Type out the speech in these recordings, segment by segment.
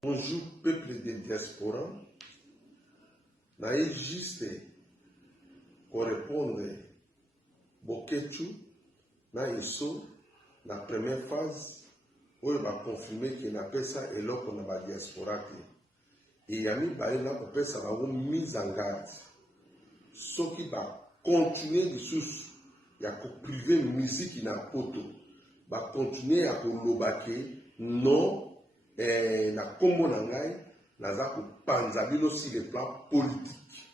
Bonjour peuple de diaspora, naïe juste pour répondre Boketu na iso la première phase où il va confirmer qu'il n'a pas ça et l'autre on a diaspora et yami ba na peut ça va mise en garde ce qui va continuer de sous il y a que priver musique na poto va continuer à kolobake non na kombo na ngai naza kopanza bino sur le plan politique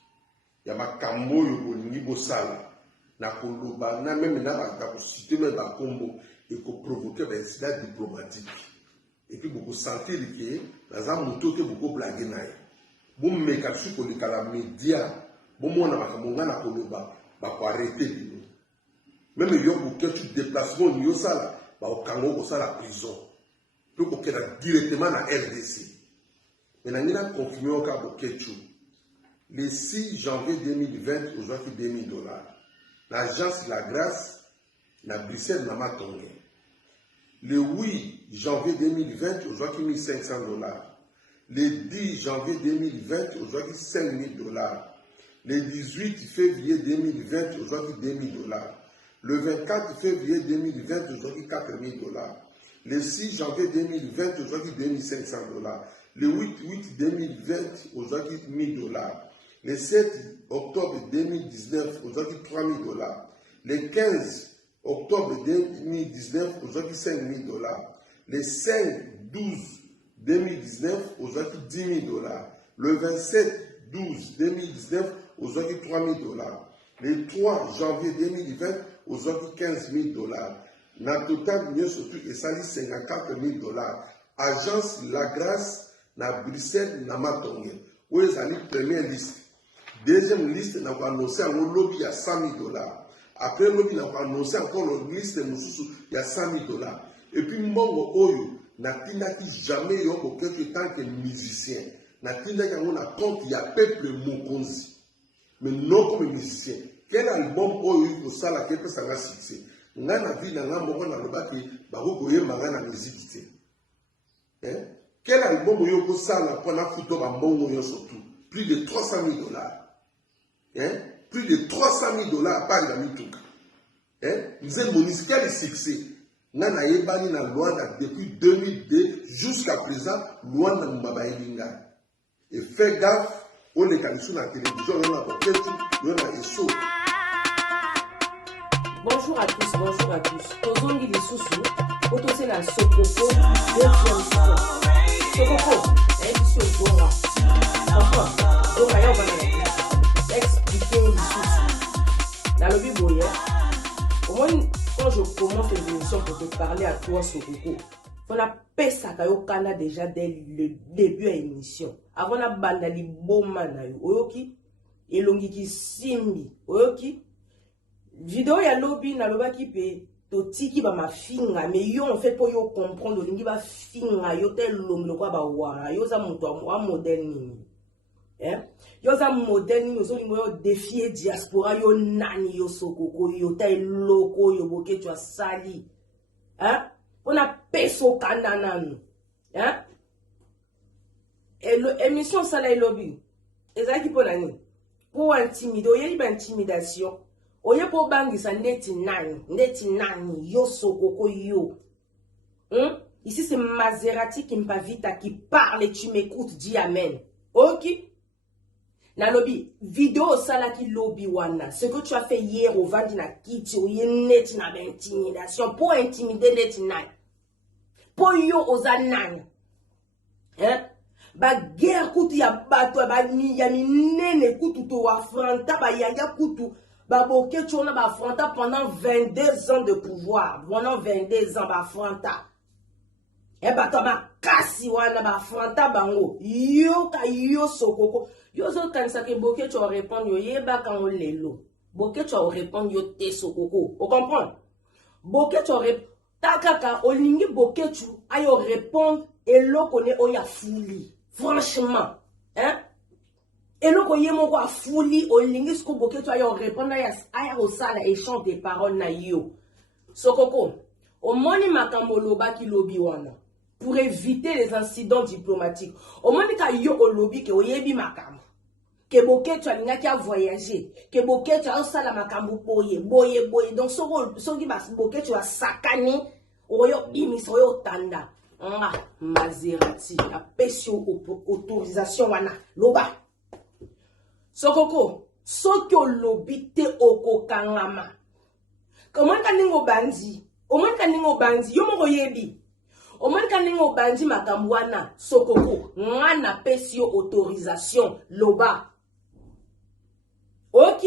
ya makambo yo bolingi bosala na koloba na même na ba citer même ba kombo et ko provoquer des incidents diplomatiques et puis beaucoup sentir que naza moto te beaucoup blaguer naye bon meka su ko likala media bon mona makambo nga na koloba ba ko arrêter bino même yo ko quelque déplacement yo sala ba o kango ko sala prison pour qu'on ait directement dans RDC. Maintenant, il a confirmé au cas de Ketchou. Le 6 janvier 2020, aujourd'hui $2,000. L'agence La Grâce, na Bruxelles, n'a pas tombé. Le 8 janvier 2020, aujourd'hui $1,500. Le 10 janvier 2020, aujourd'hui $5,000. Le 18 février 2020, aujourd'hui $2,000. Le 24 février 2020, aujourd'hui $4,000. Le 6 janvier 2020, aujourd'hui $2,500. Le 8 2020, aujourd'hui $1,000. Le 7 octobre 2019, aujourd'hui $3,000. Le 15 octobre 2019, aujourd'hui $5,000. Le 5 12 2019, aujourd'hui $10,000. Le 27 12 2019, aujourd'hui $3,000. Le 3 janvier 2020, aujourd'hui $15,000. Na total mieux surtout et sali $54,000. Agence La Grâce na Bruxelles na Matonge. Où est la première liste. Deuxième liste n'a pas annoncé un lobby à $100,000. Après lobby n'a pas annoncé encore une liste il y a $100,000. Et puis mbongo oyo n'a tinaki jamais yo pour quelque temps que musicien. N'a tinaki on a compte il y a peuple mokonzi. Mais non comme musicien. Quel album oyo pour ça la quelque ça va succès. Nga na vie na moko na lobaki bako yemba na musique te. Quel album yo ko sala pour na photo ba mbongo yo surtout plus de $300,000. Plus de $300,000 par la mituka. Nous municipal succès. Nga na yebani na Luanda depuis 2002 jusqu'à présent Luanda mbaba elinga. Et fais gaffe on est quand sur la télévision on a peut-être on a eso. Bonjour à tous, bonjour à tous. Tozongi les sous-sous, autosé la Sokoko, deuxième fois. Sokoko, édition Dora. Enfin, Dora, y'a va expliquer les sous-sous. Dans le Bible, au moins, quand je commence l'émission pour te parler à toi, Sokoko, on a pesa kayokana déjà dès le début de l'émission. Avant la bandali bomana, oyoki, elongiki simbi, oyoki. Vidéo ya lobby na loba ki pe to tiki ba mafinga mais yo en fait pour yo comprendre lingi ba finga yo tel lomlo kwa ba wara yo za muto wa moderne yo za moderne yo so lingo yo défier diaspora yo nani yo Sokoko yo tel loko yo Boketu asali on a peso kanananu et l'émission sala et lobby ezaki pour nani pour intimider yo ba intimidation. Oye po bangisa ndeti nani yo Sokoko yo. Ici c'est Maserati qui m'invite qui parle et tu m'écoutes, dis amen. Ok? Na lobby, vidéo sala ki lobby wana. Ce que tu as fait hier au vandi na kiti, oye neti na intimidation pour intimider neti nani. Po yo oza nani. Ba guerre kutu ya bato ba ya minene kutu to afranta ba yaya kutu. Boketu on a affronté pendant 22 ans de pouvoir. Pendant 22 ans, affronta. Et toi, kasi wana affronta bango. Yo Sokoko. Yo zo kanisa ke Boketu a répondre yo yeba kan o lelo. Boketu a répondre yo te Sokoko. Vous comprenez? Boketu a répondre. Takaka olingi Boketu ayo répondre et lo connaît oya fouli. Franchement, et le koye moko a fouli o lingi sko Boketu ayo répondre aya osala échange de paroles na yo. Sokoko, o moni makambo loba ki lobi wana. pour éviter les incidents diplomatiques. Au moins que yo au lobby que oyebi makambo. Que boketu alingaki a voyager, que boketu a osala makambo boye. Donc soki bas boketu a sakani oyo bimis oyo tanda. Maserati a pesio autorisation wana loba. Sokoko, soki o lobby te okokangama. Comment kaningo bandi? Au moins kaningo bandi yo moko yebi. Au moins kaningo bandi makambo wana sokoko ngana pesio autorisation loba. Ok,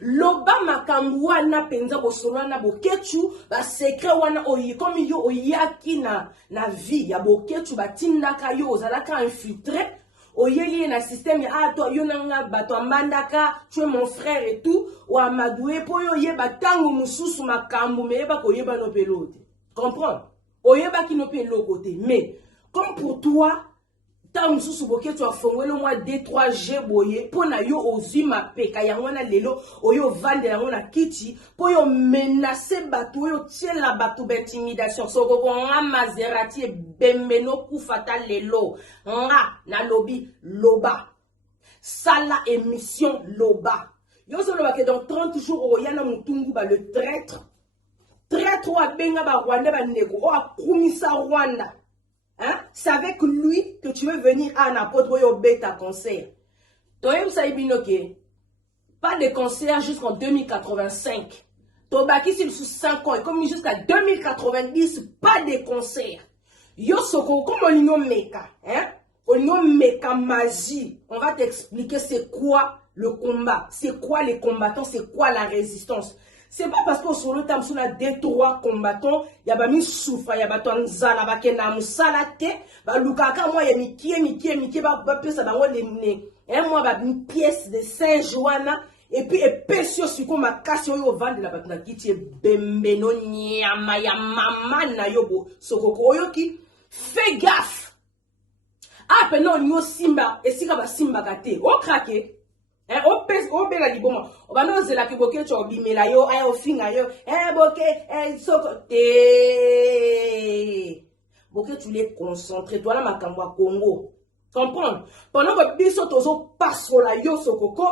loba makambo wana penza bosolana boketu ba secret wana oyi comme yo oyaki na vie ya boketu batindaka yo ozalaka infiltré oyeli na système ya to yo nanga bato ambandaka tu es mon frère et tout ou amadoué po yo yeba tango mususu makambo meyeba ko yeba no pelote comprendre oyeba ki no peloko te mais comme pour toi tant mususu boketu afongwe le mois 2-3 G boye pona yo ozima peka yangwana lelo oyo vande yangona kiti po yo menacer batu yo tiela batu d'intimidation soko nga Maserati bembeno kufata lelo nga na lobby loba sala émission loba yo so loba que dans 30 jours oyana mutungu ba le traître wa benga ba Rwanda ba nego o akumisa Rwanda. Hein? C'est avec lui que tu veux venir à n'importe où au bêta concert. Toi, vous savez bien que pas de concert jusqu'en 2085. Tobaki c'est sous 5 ans et comme jusqu'à 2090, pas de concert. Yo soko comme on meka, hein? On meka magie. On va t'expliquer c'est quoi le combat, c'est quoi les combattants, c'est quoi la résistance. C'est pas parce que sur le temps sur la 2-3 combattants, il y a pas mis souffre, il y a pas ton zala ba kena musalate, ba lukaka moi ya mikie ba pesa ba ngone ne. Moi ba une pièce de Saint-Joana et puis epesio siko makasi oyo vendre la batna kiti bembeno nyama ya mama na yobo sokoko oyo ki fais gaffe. Ah penon nyo simba esika ba simba kate. O krake. O bela liboma o bano zela ki boke cho bimela yo aya ofinga yo boke soko boke tu les concentré toi la makambo a Congo comprendre pendant que biso tozo pasola yo sokoko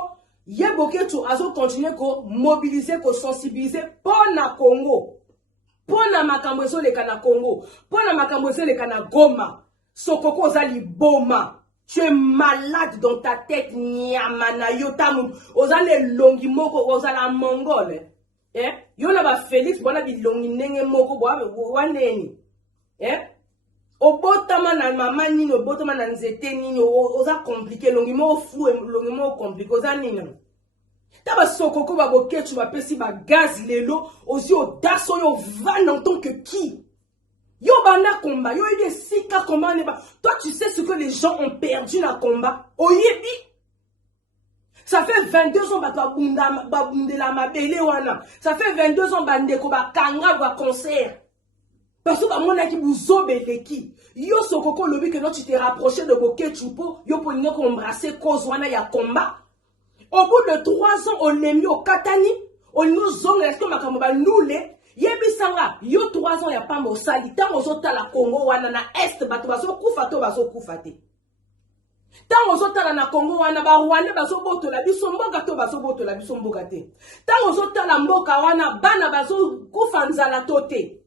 ye boke tu azo continuer ko mobiliser ko sensibiliser pour na Congo pour na makambo zo le kana Congo pour na makambo zo le kana Goma sokoko za liboma. Tu es malade dans ta tête, nyamana yotamu. Ozale longi moko, ozala mongole. Yona ba Félix, bona bi longi nenge moko, waneni. Obotama na mama nini, obotama na nzete nini, oza compliqué, longi mo flou, longi mo compliqué, oza nini. Taba sokoko ba boketu ba pesi ba gaz lelo, ozi odaso yo van en tant que qui? Yo banda combat, yo ide sika combat ne ba. Toi tu sais ce que les gens ont perdu dans le combat. Oyebi. Ça fait 22 ans ba bundela mabele wana. Ça fait 22 ans bandeko ba kanga ba concert. Parce que ba mona ki buzobeleki. Yo sokoko lobi que non tu t'es rapproché de Bokechupo, yo polingo ko embrasser cause wana ya combat. Au bout de 3 ans on est mis au Katani, on nous zonga est-ce que makambo ba noule. Yebi sanga yo 3 ans ya pa mosali tango zota la Congo wana na est bato baso kufa to baso kufa te tango zota na Congo wana ba Rwanda baso boto la biso mboka to baso boto la biso mboka te tango zota la mboka wana bana baso kufa nzala to te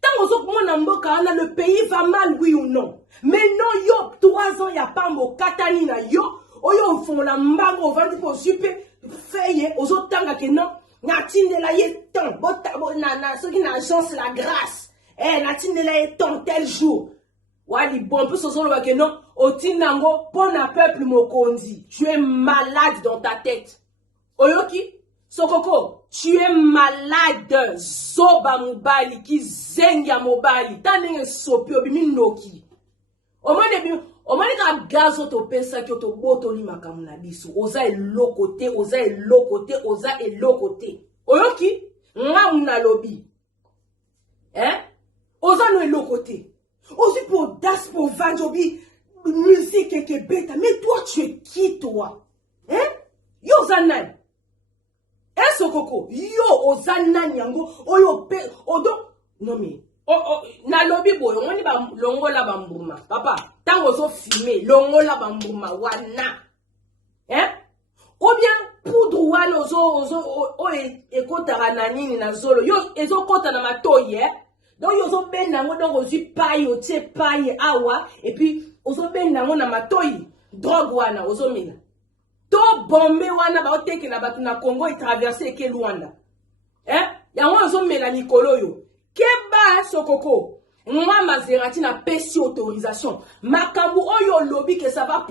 tango zota mona mboka wana le pays va mal oui ou non mais non yo 3 ans ya pa mokatani na yo oyo fongola mbango vandi po jupe feye ozotanga ke non Natindela ye ton, na soki na agence la grâce. Natindela ye ton tel jour. Wali bon peu so solo ke non, otinango pona peuple mokondi. Tu es malade dans ta tête. Oyoki, sokoko, tu es malade. Zoba mobali ki zengia mobali. Tanenge sopi obimi noki. Omane ka gazo to pesa ki to boto li makamu na biso. Oza elokote, oza elokote, oza elokote. Oyoki, nga muna lobi. Oza no elokote. Ozi pour das pour vanjobi musique et bêta. Mais toi tu es qui toi? Yo zanan. Sokoko, yo ozanan yango, oyo pe, odo. Non mais, na lobby boy on ba longola bambuma papa tango zo filmer longola bambuma wana ou bien poudre wana ozo ekotara na nini na zolo yo ezokota na matoyi donc yo zo benda ngo donc ozi paille otie paille awa et puis ozo benda ngo na matoyi drogue wana ozo mina to bombe wana ba oteke na batu na Congo et traverser ke Luanda yango ozo mela likolo yo keba sokoko moi Maserati na pesi autorisation makabu oyo lobby que ça va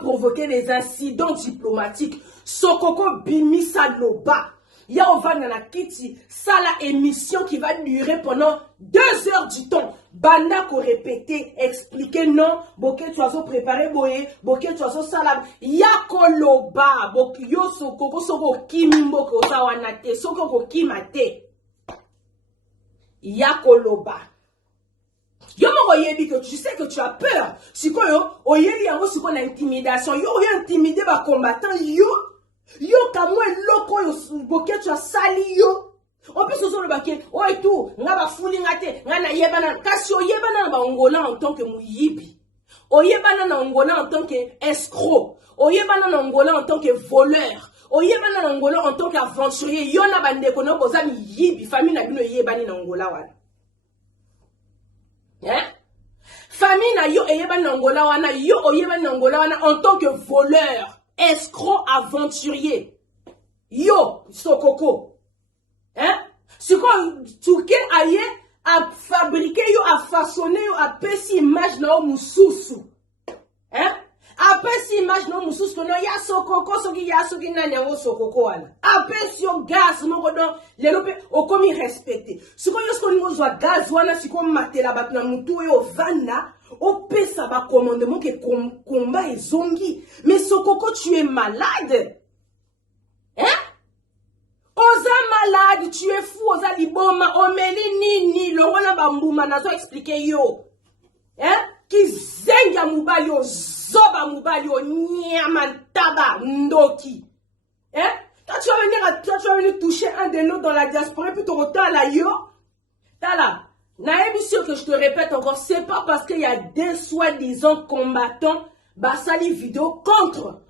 provoquer des incidents diplomatiques sokoko bimisa loba ya ovana na kiti sala émission qui va durer pendant 2 heures du temps banda ko répéter expliquer non boke tu as préparé boye boke tu as sala ya koloba boki yo sokoko soko kimimbo ko sawana te sokoko kimate ya koloba yo moko yebi que tu sais que tu as peur sikoyo oyeli yango siko na intimidation yo intimider ba combattant yo kamwe loko yo boke tu as sali yo on peut se dire bake o et tout nga ba fuli ngate nga na yebana kasi oyebana ba ongola en tant que muyibi oyebana na ongola en tant que escroc oyebana na ongola en tant que voleur oyebana na ongola en tant qu'aventurier yo na bandeko no boza miyibi famille na bino yebani na ongola wana famille na yo oyebani na ongola wana yo oyebani na ongola wana en tant que voleur escroc aventurier yo sokoko siko tuke aye a fabriquer yo a façonner yo a pesi image na o mususu a pesi image na o mususu no ya sokoko soki ya soki nani yango sokoko wana a pesi yo gaz moko don lelo pe okomi respecté siko yo siko ningo zwa gaz wana siko matela batu na mutu yo vanda opesa ba commandement ke combat ezongi mais sokoko tu es malade oza malade, tu es fou, oza liboma, omeli nini, longona bambuma, nazo expliquer yo. Ki zenga mubali yo, zoba mubali yo, nyamantaba, ndoki. Quand tu vas venir toucher un de nous dans la diaspora, puis ton temps là, yo, tala, naïe sûr que je te répète encore, c'est pas parce qu'il y a des soi-disant combattants, basali vidéo contre.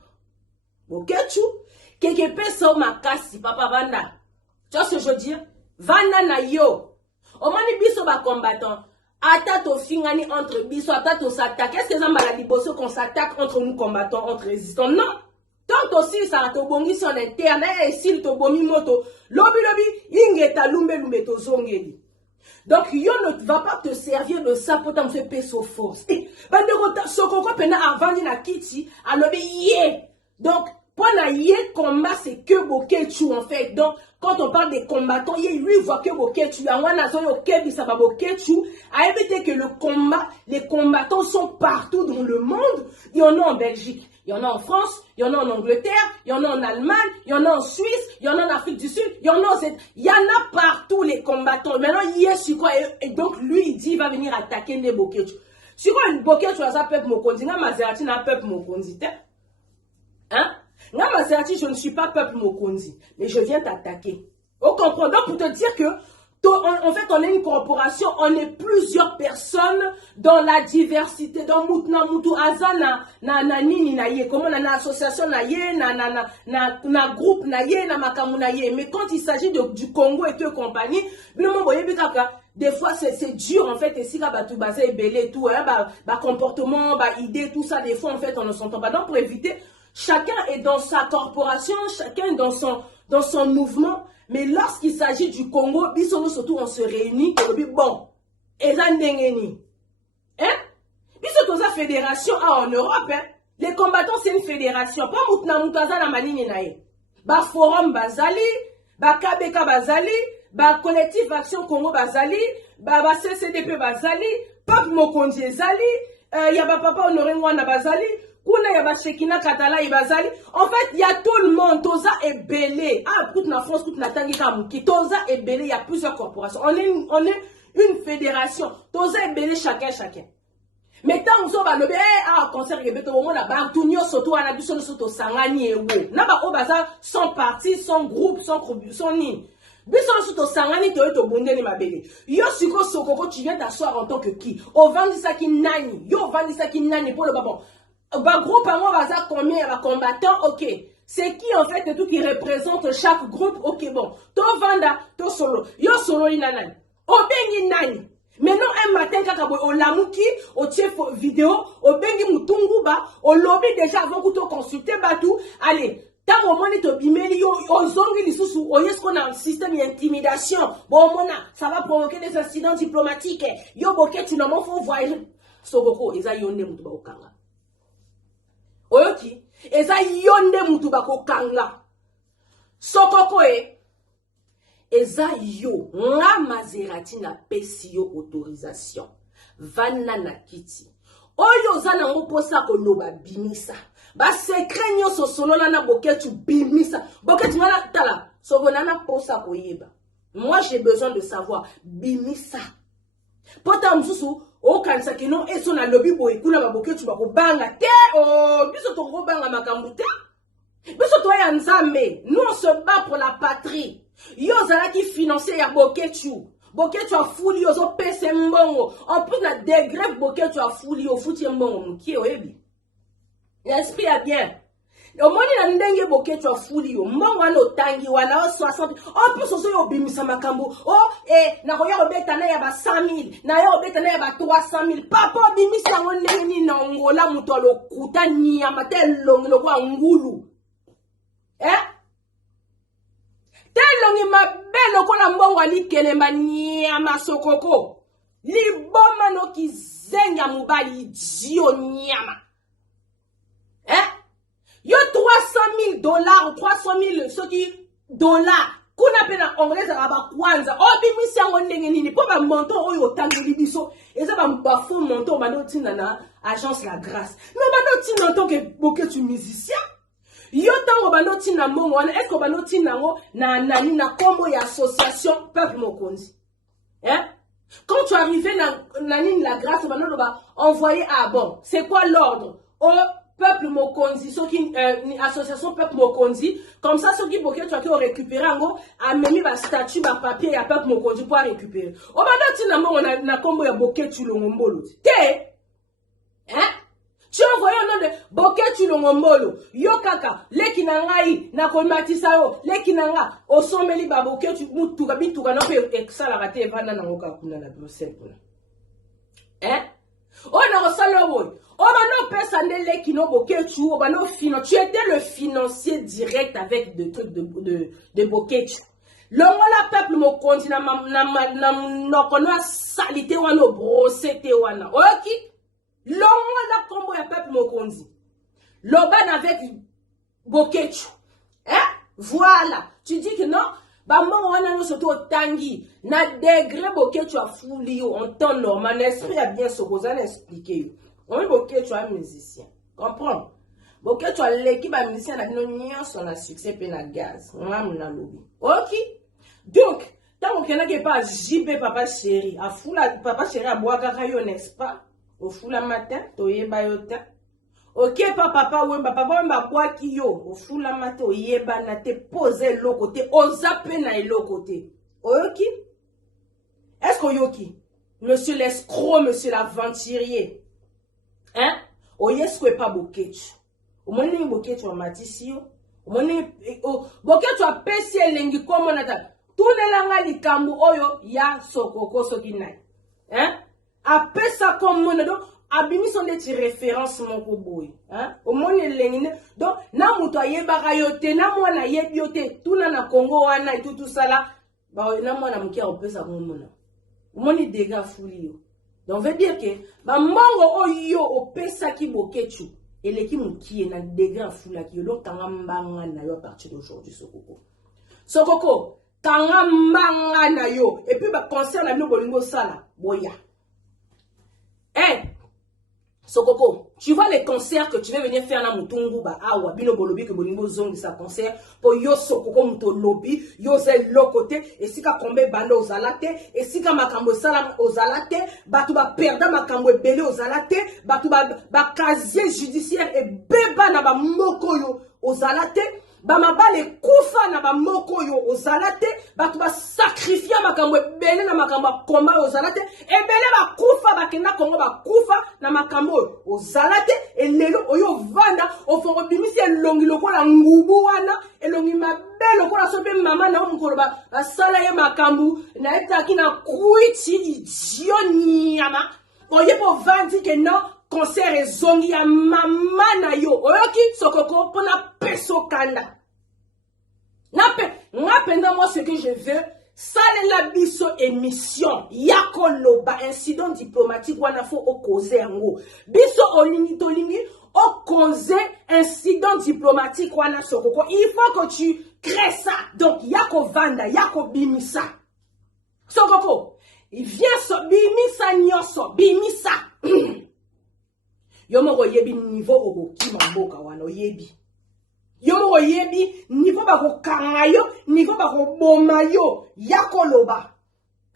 Ok, tu? Quelque peu ça makasi papa vanda. Tu vois ce que je veux dire? Vanda na yo. Au mani biso ba combattant. Ata to fingani entre biso, ata to s'attaque. Qu'est-ce que ça maladie bosso qu'on s'attaque entre nous combattants, entre résistants? Non. Tant aussi ça to bongi son interne et s'il to bomi moto. Lobi ingeta lumbe to zongeli. Donc yo ne va pas te servir de ça pour t'en faire peso force. Bande rota sokoko pena avant na kiti, alobi yé. Donc pour naïe combat c'est que bokechu en fait. Donc quand on parle des combattants, lui voit que bokechu. En wanazo yo kebi ça va bokechu. A éviter que le combat, les combattants sont partout dans le monde. Il y en a en Belgique, il y en a en France, il y en a en Angleterre, il y en a en Allemagne, il y en a en Suisse, il y en a en Afrique du Sud, il y en a il y en a partout les combattants. Maintenant il est sur quoi et donc lui il dit il va venir attaquer les bokechu. Sur quoi une bokechu à sa peuple mokondi, na Maserati na peuple mokondi. Nga Maserati, je ne suis pas peuple mokondi, mais je viens t'attaquer. Vous comprenez? Donc pour te dire que, en fait, on est une corporation, on est plusieurs personnes dans la diversité, dans Moutna, Moutou, Azana, na nini na ye, comment na association na ye, na groupe na ye, na makamu na ye. Mais quand il s'agit du Congo et que compagnie, des fois c'est dur en fait, et si tu basé belé tout, comportement, idée, tout ça, des fois en fait on ne s'entend pas. Donc pour éviter, chacun est dans sa corporation, chacun est dans son mouvement. Mais lorsqu'il s'agit du Congo, bisono surtout on se réunit et on dit bon, ezandengeni. Bisoto sa fédération en Europe, les combattants c'est une fédération. Pas moutna moutaza na manini nae. Ba forum bazali, ba KBK bazali, ba collectif action Congo bazali, ba CCDP bazali, Pape Mokonzi ezali, ya ba papa Honoré Ngwana bazali. En fait, il y a tout le monde. Toza est belé. Toute la France, toute la Tangi. Toza est belé. Il y a plusieurs corporations. On est une fédération. Toza est belé chacun. Mais tant que va le concert au monde là-bas, tout le monde surtout à la bison surtout sangani et où. N'a pas au bazar sans parti, sans groupe, sans ni. Biso suto sangani to bondeni mabele. Yo siko sokoko tu viens t'asseoir en tant que qui? Au vendisa ki nani. Yo vendisa ki nani pour le babon. Ba groupe à moi baza combien va combattants? OK. C'est qui en fait tout qui représente chaque groupe? OK bon. To vanda, to solo. Yo solo inanani. Obengi nani. Maintenant un matin kaka boy o lamuki, o chef vidéo, o bengi mutungu ba, o lobby déjà avant que to consulter batou. Allez. Tant au moins to bimeli yo zongi lisusu oyes qu'on a un système d'intimidation. Bon mona, ça va provoquer des incidents diplomatiques. Yo boke tu n'en faut voir. Sogoko eza yonde mutu ba okanga. Oyoki, eza yonde mutu ba okanga. Sokoko eza yo nga Maserati na pesi yo autorisation. Vana na kiti. Oyo zana ngoposa ko loba bimisa. Ba secret nyoso solo na boketu bimisa. Boketu ngana tala. Soko nana posa ko yeba. Moi j'ai besoin de savoir bimisa. Pota msusu o kanisa kino eso na lobby boy kuna ba boketu ba ko banga te o biso to ko banga makambu te. Biso to ya nzambe. Nous on se bat pour la patrie. Yo zala ki financer ya boketu. Boketu a fuli yo zo pese mbongo. En plus na degré boketu a fuli yo futi mbongo mkie oyebi. L'esprit a bien. Au moins na ndenge boketu a fuli yo. Mbongo ano tangi wana 60. En plus oso yo bimisa makambo. Oh na koya obeta na ya ba 100,000. Na yo obeta na ya ba 300,000. Papa bimisa ngone ni na ngola muto lokuta nyama te longelo kwa ngulu. Telongi mabelo kola mbongo alikele manyama sokoko. Liboma no kizenga mubali jio nyama. Yo $300,000, $300,000 soki dollars. Kuna pena anglais araba kwanza. Obimisi yango ndenge nini po ba monto oyo tangeli biso. Eza ba faux monto banotina na agence La Grâce. Mais banotina en tant que boketu musicien. Yo tango banoti na mbongo wana est-ce que banoti nango na nani na kombo ya association Peuple Mokonzi. Quand tu arrives na nani La Grâce banoto ba envoyer bon, c'est quoi l'ordre au Peuple Mokonzi, ceux qui association Peuple Mokonzi, comme ça ceux qui boké tu as récupérer ngo a memi ba statut ba papier ya Peuple Mokonzi pour récupérer. O banoti na mbongo na kombo ya boké tu longombolo. Te tu envoyé un nom de Boketu Longombolo. Yo kaka, leki na ngai, na kolmatisa yo, leki na nga, osomeli ba Boketu mutuka bituka na pe eksala rate evana na ngoka kuna na Bruxelles kuna. O na osalo boy. O ba no pesa nde leki no Boketu, o ba no tu étais le financier direct avec des trucs de Boketu. Longola Peuple Mokonzi na kono salite wana brosete wana. Oki Longo la combo ya Peuple Mokonzi. Loban avec Boketu. Voilà. Tu dis que non. Bah moi on a surtout tangi. Na degré Boketu a fouli en temps normal. L'esprit a bien se poser à expliquer. On Boketu a musicien. Comprends? Boketu a l'équipe a musicien a non son a succès pe na gaz. On a mon lobby. OK? Donc, tant qu'on n'a pas JB papa chéri. A foula papa chéri a boire kakayo n'est-ce pas? Au fula matin, toyeba yota. Ok, papa, wemba, papa, wemba, boaki yo. Au fula matin, oyeba na te pose l'autre côté. Ozape na l'autre côté. Oyoki? Est-ce que yoki? Monsieur l'escroc, monsieur l'aventurier. Oyesko pas boketu. Au moins, ni boketu a matisio. Au moins, boketu a pesi elengi komo nata. Tune langa likambu oyo ya sokoko sokinai. Après ça comme mon donc abimi sont des références mon boy au monde lengine donc na muto ayeba yote na mwana yebiote tuna na Congo wana tout ça là ba na mwana mkia opesa mona au monde dégâts fulio donc veut dire que ba mbongo oyo opesa ki boketu eleki mukie na dégâts fulaki donc tanga mbanga na yo à partir d'aujourd'hui sokoko tanga mbanga na yo et puis ba concert na bino bolingo sala boya. Sokoko, tu vois les concerts que tu veux venir faire na mutungu ba awa bino bolobi que bolingo zongi sa concert pour yo sokoko muto lobby yo ze lokote et sika kombe bando ozalate et sika makambo sala ozalate batu ba perda makambo ebele ozalate batu ba casier judiciaire et beba na ba moko yo ozalate bamabale kufa na bamoko yo ozala te bato basakrifia makambo ebele na makambo ya komba ozala te ebele bakufa bakenda kongo bakufa na makambo oyo ozala te elelo oyo vanda ofongo bimisi elongi lokola ngubu wana elongi mabe lokola so mpe mama na yo mokolo basala ye makambo na etaki na kuiti idio nyama oye po vandi ke non concert ezongi ya mama na yo oyoki sokoko mpona peso kanda nga penda moi ce que je veux salela biso émission yako loba incident diplomatique wana fo okoze yango biso olingi tolingi okoze incident diplomatique wana sokoko il faut que tu crées ça donc yako vanda yako bimisa sokoko viens so bimisa nyoso bimisa yo moko yebi niveau okokima mboka wana oyebi yo moko yebi niveau bakokanga yo niveau bakoboma yo yakoloba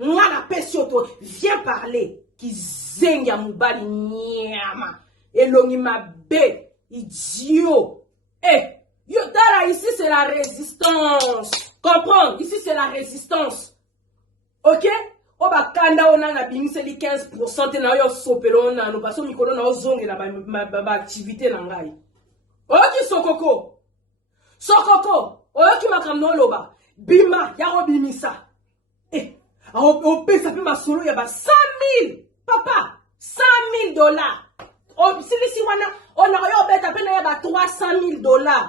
ngana pesi oto viens parler kizengi ya mobali nyama elongi mabe idiot yo tala ici c'est la résistance comprends ici c'est la résistance ok oba kanda ona na bimiseli 15% na yo sopelo na no baso mikolo na ozongela ba activité na ngai oki sokoko oki makamno loba bima ya robimisa o pesa pe masolo ya ba 100,000 papa $100,000 o silisi wana ona yo beta pe na ya ba $300,000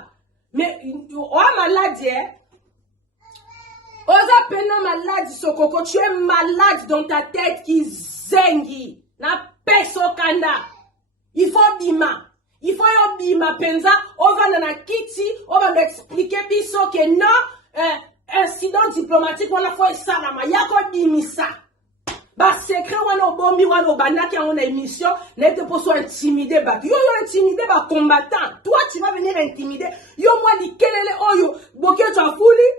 mais o maladie Oza pena malade sokoko, tu es malade dans ta tête qui zengi. Na peso kanda. Il faut bima. Il faut yo bima penza. On va na kiti. On va m'expliquer biso que non. Incident diplomatique wana faut salama. Yako bimisa. Ba secret wana bombi wana banaki en émission. N'était pas so intimidé ba. Yo intimidé ba combattant. Toi tu vas venir intimider. Yo moi di kelele oyo. Boke tu as fouli.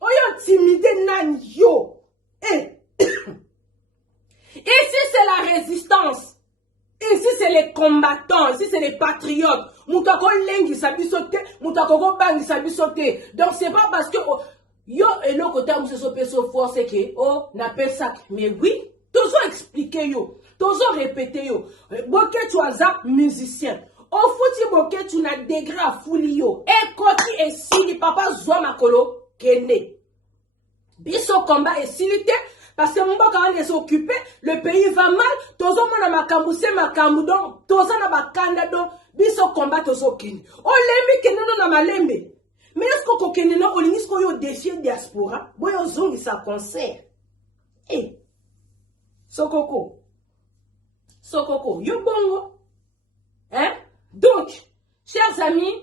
Oyo timide nan yo. Ici c'est la résistance. Ici c'est les combattants. Ici c'est les patriotes. Moutako lengi sabi sote. Moutako bangi sabi sote. Donc c'est pas parce que yo et le côté où se sope so force que oh n'appelle ça. Mais oui, toujours expliquer yo. Toujours répéter yo. Boke tu as musicien. Au fouti boke tu n'as degré à fouli yo. Et koti et sili papa zoa makolo. Kene. Biso combat et silité parce que mboka on est occupé, le pays va mal, tozo mona makambu se makambu donc toza na bakanda donc biso combat tozo kene. O lembi kene no na malembe. Mais est-ce que kokene no olingi ko yo défier diaspora, boyo zongi sa concert. Sokoko, yo bongo. Hein? Donc, chers amis,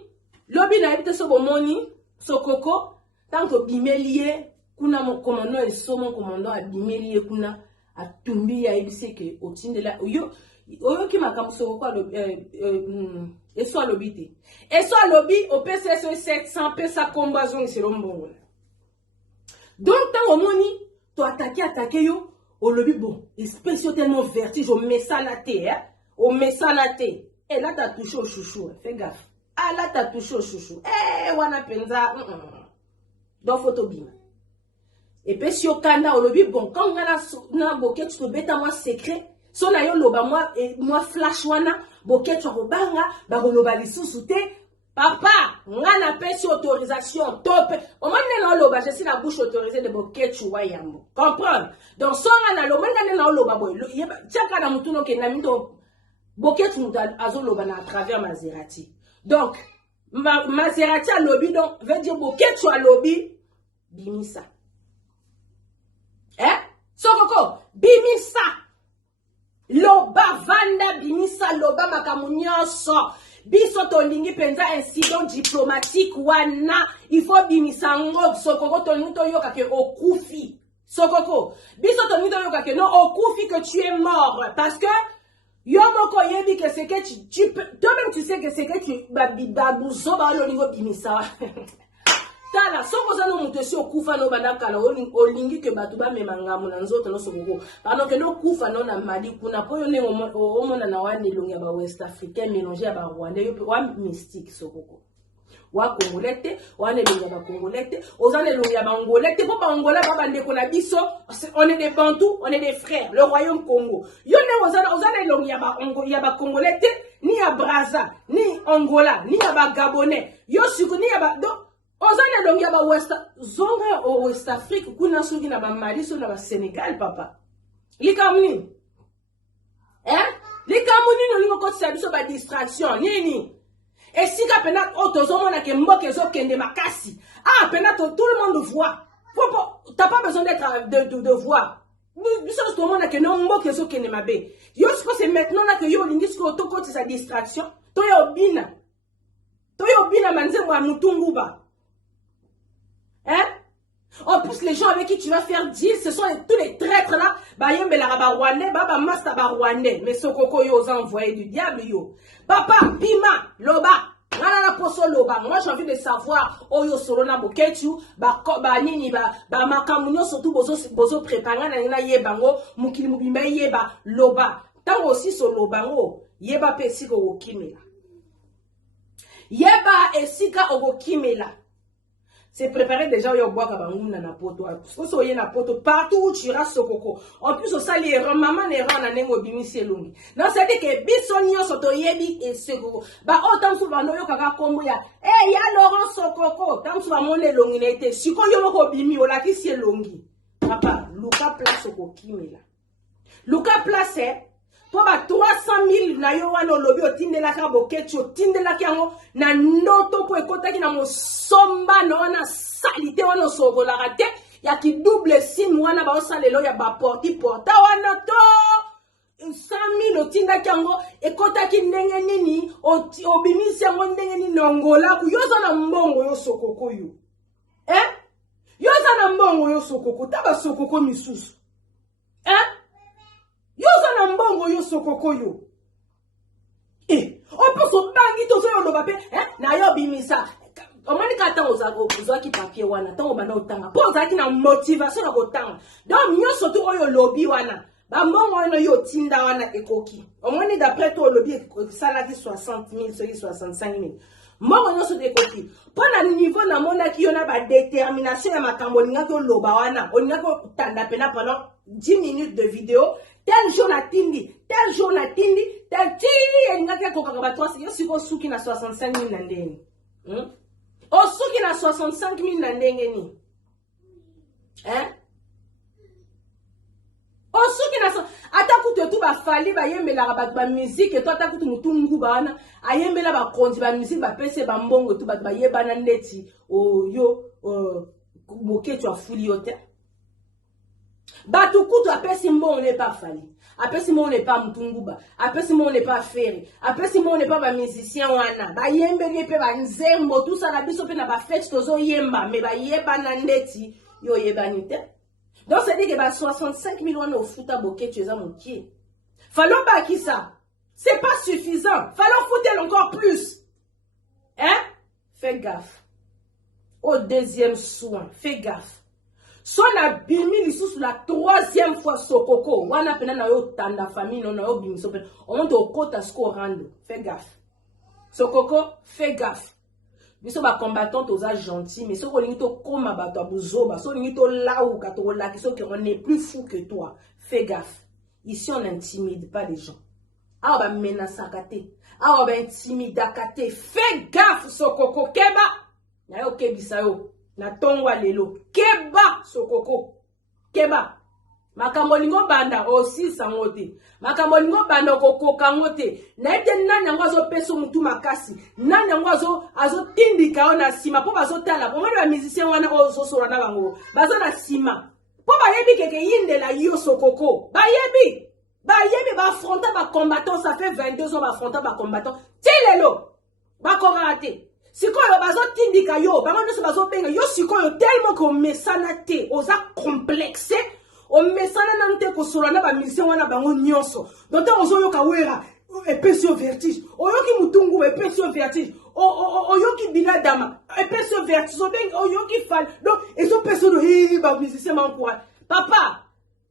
lobby na ebite so bomoni, sokoko tant que bimelie kuna mo commandant et somo commandant a bimelie kuna a tumbi ya ebise ke otindela yo ki makambo sokoko et soit lobby et soit lobby au PCSO 700 pesa combason c'est lombongo. Donc tant au moni to attaquer yo au lobby bon espèce tellement vertige au messa la terre au messa la terre et là t'as touché au chouchou fais gaffe ah là t'as touché au chouchou wana penza donc photo bima et puis si au kanda au lobby bon quand on a na boket tu beta moi secret so na yo loba moi flash wana boket tu robanga ba loba lisusu te papa ngana pesi autorisation top au moins na loba je suis la bouche autorisée de boket tu wayambo comprendre donc so ngana loba na loba boy tiaka na mutuno ke na mindo boket tu azo loba na à travers Maserati donc Maserati à lobby donc veut dire boket tu à lobby bimisa sokoko bimisa loba vanda bimisa loba makamunyoso biso tolingi penza incident diplomatique wana il faut bimisa ngo sokoko tolingi toyoka ke okufi sokoko biso tolingi toyoka ke non okufi que tu es mort parce que yo moko yebi que c'est que tu toi-même tu sais que c'est que tu babuzo ba lo lingo bimisa tala soko za no muto si okufa no bandaka la olingi ke batu ba memangamu na nzoto no sokoko pardon que no kufa no na mali kuna po yo ne o mona na wane longi ba west africain mélanger ba rwandais yo wa mystique sokoko Wa congolais, wa ne longi ya ba congolais, oza ne longi ya ba angolais, po ba angolais ba bande ko na biso, on est des bantous, on est des frères, le royaume Congo. Yo ne oza ne longi ya ba congolais, ni ya Brazza, ni Angola, ni ya ba gabonais. Yo suku ni ya ba do oza ne longi ya ba West zonga o West Afrique kuna suki na ba Mali so na ba Sénégal papa. Likamuni. Likamuni no lingo ko tsabiso ba distraction nini? Et si ka pena otozomona ke mboke ezokende makasi. Ah, pena tout le monde voit. T'as pas besoin d'être de voir. Nous sommes tout le monde que non mboke ezokende mabe. Yo c'est maintenant là que yo lingis ko to ko sa distraction. To yo bina manze mwa mutunguba. En plus, les gens avec qui tu vas faire deal, ce sont tous les traîtres là. Bayembe la Rwandais, Baba Masta Rwandais. Mais Sokoko yo ont envoyé du diable yo. Papa, Pima, Loba. Nana poso Loba. Moi j'ai envie de savoir. Oyo Solona Boketu. Ba nini ba makamunyo surtout bozo préparer na yebango. Mukili mubimba yeba Loba. Tant aussi so Lobango. Yeba pesiko wokimela. Yeba esika wokimela. C'est préparé déjà au bois kabanguna na poto. Oso ye na poto partout où tu iras Sokoko. En plus au sali maman ne ran na nengo bimisi elongi. Non c'est dit que bisonio soto yebi et Sokoko. Ba autant souvent no yo kaka kombo ya. Eh ya Laurent Sokoko. Tant souvent mon elongi na été. Siko yo moko bimi o la kisi elongi. Papa, Luka place okokimela. Luka place pour 300 000 na yo wana lobi otindela ka bokechi otindela yango na ndoto po ekotaki na mosomba na wana salite wana sokola rate ya ki double sim wana ba osalelo ya ba porti porta wana to 100 000 otindaki yango ekotaki ndenge nini obimisi yango ndenge nini Angola ku yoza na mbongo yo Sokoko yo yoza na mbongo yo Sokoko taba Sokoko misusu yoza na mbongo yo Sokoko yo opo bangi to yo loba pe na yo bimisa omani ka tango za kozwa ki papier wana tango bana otanga po za ki na motivation na kotanga donc nyoso to oyo lobi wana ba mbongo wana yo tinda wana ekoki omani d'après to lobi sala ki 60 000 soki 65 000 mbongo nyoso de ekoki po na niveau na mona ki yo na ba détermination ya makambo linga ko loba wana oninga ko tanda pena pendant 10 minutes de vidéo. Tel jour na tindi, tel jour na tindi, tel tindi, et n'a qu'à kokaka 3, yo si ko suki na 65 000 na ndenge. O suki na 65 000 na ndenge ni. O suki na ata kutu tu ba fali ba yembela ba musique et toi ata kutu mutungu ba wana, ayembela ba konzi ba musique ba pese ba mbongo tu ba yebana ndeti o yo moke tu afuli yote. Batukutu apesi mbongo n'est pas fali. Apesi mbongo n'est pas mutunguba. Apesi mbongo n'est pas ferry. Apesi mbongo n'est pas ba musicien wana. Ba yembeli pe ba nzembo tout ça la biso pe na ba fête tozo yemba mais ba yeba na ndeti yo yebanite. Donc c'est dit que ba 65 000 wana au futa boke tu es à mon pied. Fallait pas qui ça. C'est pas suffisant. Fallait foutre encore plus. Fais gaffe. Au deuxième soin, fais gaffe. So na bimi lisusu la 3e fois Sokoko wana pena na yo tanda famille non na yo bimi so pena on te okota sko rando fais gaffe Sokoko fais gaffe biso ba combattant oza gentil mais soko lingi to koma bato abuzoba so lingi to lauka to laki so que on est plus fou que toi fais gaffe ici on n'intimide pas les gens ah ba menasaka te ah ba intimidaka te fais gaffe Sokoko keba na yo kebisa yo na tongwa lelo keba Sokoko keba makambo lingo banda aussi sangote makambo lingo banda kokoka ngote na ete nani yango azopeso mutu makasi nani yango azotindika yo na sima po bazotala po ngani ba musicien wana ozosola na bango baza na sima po bayebi keke yindela yo Sokoko bayebi ba affronta ba combattant ça fait 22 ans ba affronta ba combattant tilelo ba korate sikoyo bazotindika yo bango nyonso bazobenga yo sikoyo tellement ko mesana te oza complexe o mesana na nte ko sola na ba mission wana bango nyonso donc ozoyoka wera epesio vertige oyoki mutungu epesio vertige oyoki biladama epesio vertige oyoki fal donc ezo peso ba musicien mankoura papa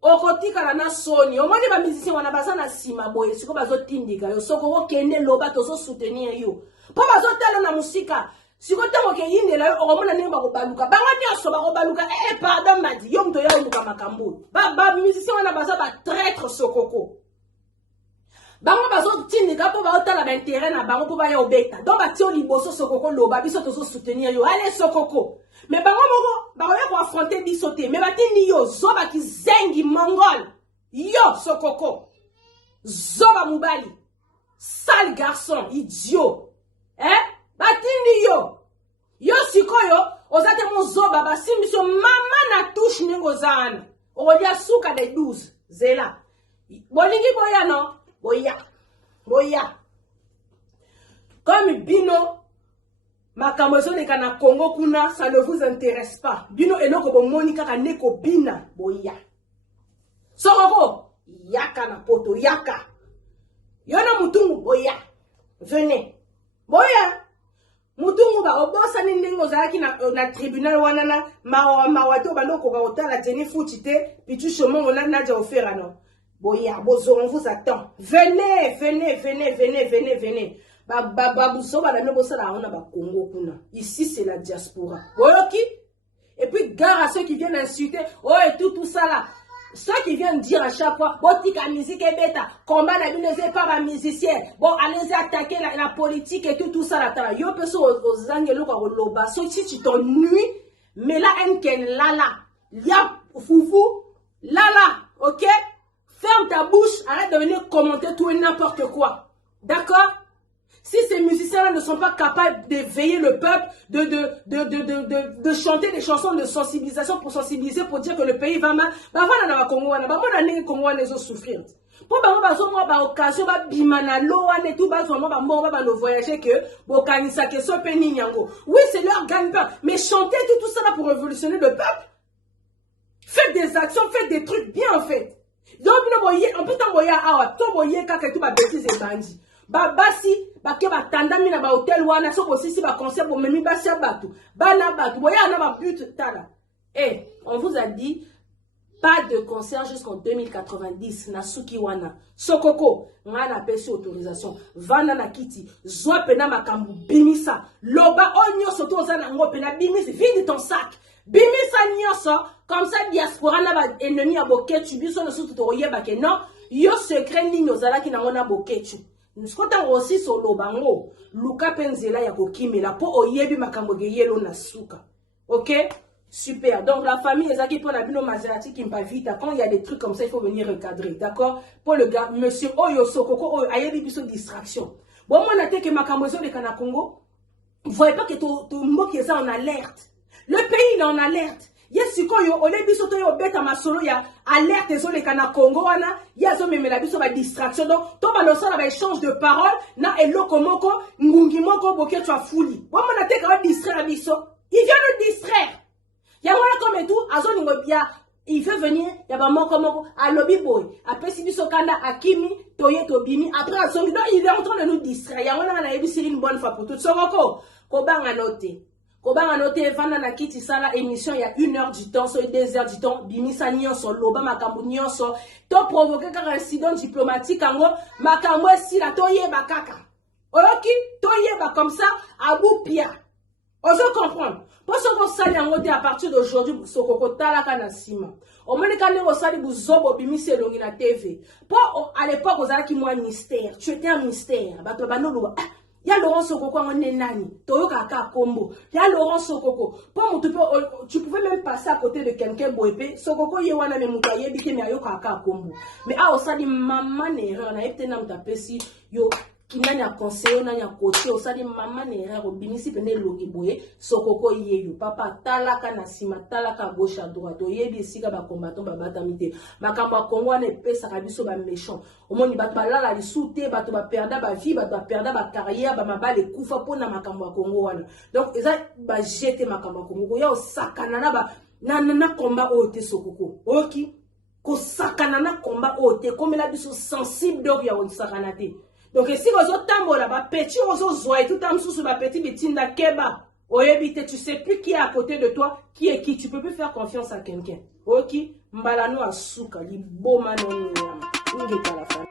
okotika na soni omoni ba musicien wana baza na sima boye siko bazotindika yo soko okende loba tozo soutenir yo po bazotala na musika Si vous avez une là, on va aller au baluka. Bangani so ba baluka. Eh pardon m'a dit. Yom to ya muka makambo. Ba musicien on a besoin ba traître sokoko. Bango bazo tini ka po ba otala ba intérêt na bango po ba ya obeta. Donc ba ti o liboso sokoko loba biso to so soutenir yo. Allez sokoko. Mais bango moko ba ya ko affronter biso te. Mais ba tini yo zo ba ki zengi mongol. Yo sokoko. Zo ba mubali. Sale garçon, idiot. Batindi yo. Yo sikoyo, ozate mon zoba basimbi so mama na touche ningo zana. Odia suka de 12. Zela. Bolingi boya no? Boya. Boya. Comme bino makamozo de kana Congo kuna, ça ne vous intéresse pas. Bino eloko bo monika ka neko bina. Boya. Soroko. Yaka na poto. Yaka. Yona mutungu. Boya. Venez. Boya. Mutungu ba obosa ni ndenge ozalaki na tribunal wana na mawato bandoko ba otala teni futite pitu chomongo na naja ofera no. Boya, bozo, on vous attend. Venez, venez, venez, venez, venez, venez. Babouso ba la mebosa la on a ba Congo kuna. Ici c'est la diaspora. Oyoki. Et puis gare à ceux qui viennent insulter, oh et tout ça là. Ceux qui viennent dire à chaque fois, botika musique et bêta, combat la binese par un musicien, bon, allez attaquer la politique et tout ça là. Yo peso aux angelo kwa loba, so si tu t'ennuies, mais là, enken lala, ya foufou, lala, ok? Ferme ta bouche, arrête de venir commenter tout et n'importe quoi. D'accord? Si ces musiciens-là ne sont pas capables d'éveiller le peuple, de chanter des chansons de sensibilisation pour sensibiliser, pour dire que le pays va mal, bah voilà, dans la Congo, bah voilà, les Congolais les ont souffrir. Pour bah moi, bah occasion, bah bimana, loan et tout, bah vraiment, bah moi, bah le voyager que, bah kanisa que so peni nyango. Oui, c'est leur gagne-pain, mais chanter tout ça là pour révolutionner le peuple. Faites des actions, faites des trucs bien en fait. Donc, on peut t'envoyer à toi, voyez, quand tout va bêtise et bandit. Ba basi ba ke ba tandami na ba hotel wana so ko sisi ba concert bo memi basi abatu bana batu boya na ba but tala. On vous a dit pas de concert jusqu'en 2090 na suki wana sokoko ngana pesi autorisation vana na kiti zwa pena makambu bimisa loba onyo soto zana ngo pena bimisa vide ton sac bimisa nyoso comme ça diaspora na ba ennemi ya boketu biso na sutu to yeba ke non yo secret ninyo zala ki na ngona boketu. Nous aussi sur le bango, Luka Penzela ya kokimela po oyebi makambo ge yelo na suka. OK? Super. Donc la famille ezaki pour la bino Maserati qui m'a vite quand il y a des trucs comme ça il faut venir recadrer, d'accord? Pour le gars monsieur Oyo Sokoko ayebi biso distraction. Bon moi na te que makambo zo de kana Congo. Vous voyez pas que ton mot qui est ça en alerte. Le pays il est en alerte. Yes, si yo ole biso to yo beta masolo ya alerte zo le kana Congo wana ya zo memela biso ba distraction donc to ba no sala ba échange de parole na eloko moko ngungi moko boke tu afuli bon mona te ka distraire biso il vient nous distraire ya wala comme tout azo ningo bia il veut venir ya ba moko a lobby boy après si biso kanda akimi toye to bimi après azo donc il est en train de nous distraire ya wala na yebi une bonne fois pour tout sokoko ko banga noter. Kobanga note vanda na kiti sala émission il y a 1 heure du temps sur 2 heures du temps bimisa nyonso loba makambo nyonso to provoquer un incident diplomatique ango makambo si la toyeba kaka oyoki toyeba comme ça à bout pia ozo comprendre pour ce qu'on sali ango te à partir d'aujourd'hui sokoko talaka na sima au moins quand on sali buzobo bimisa longi na TV pour à l'époque ozalaki moi mystère tu étais un mystère bato banolo. Ya Laurent Sokoko en nani, Toyoka ka combo. Ya Laurent Sokoko. Pour tu pouvais même passer à côté de quelqu'un boépé. Sokoko yewana me mutaye bike me ayoka ka combo. Mais a osadi maman erreur na epte na mtapesi yo kinanya conseil na nya côté osadi maman erreur obimisi pene logi boye Sokoko yeyo papa talaka na sima talaka gauche à droite oyebi sika ba combattant ba batamite makamba Kongo na pesa kabiso ba méchant omoni bato balala lisute bato ba perda ba vie bato ba perda ba carrière ba mabale kufa pona makambo Kongo wana donc eza ba jeter makambo Kongo ya osakana na ba na combat ote Sokoko oki ko sakana na combat ote comme la biso sensible donc ya osakana te. Donc si vous avez tambola, ba petit ozo zoé tout am sous ba petit bitinda keba. Oyebite, tu sais plus qui est à côté de toi, qui est qui, tu peux plus faire confiance à quelqu'un. OK, mbalano asuka li bomano ngeka la femme.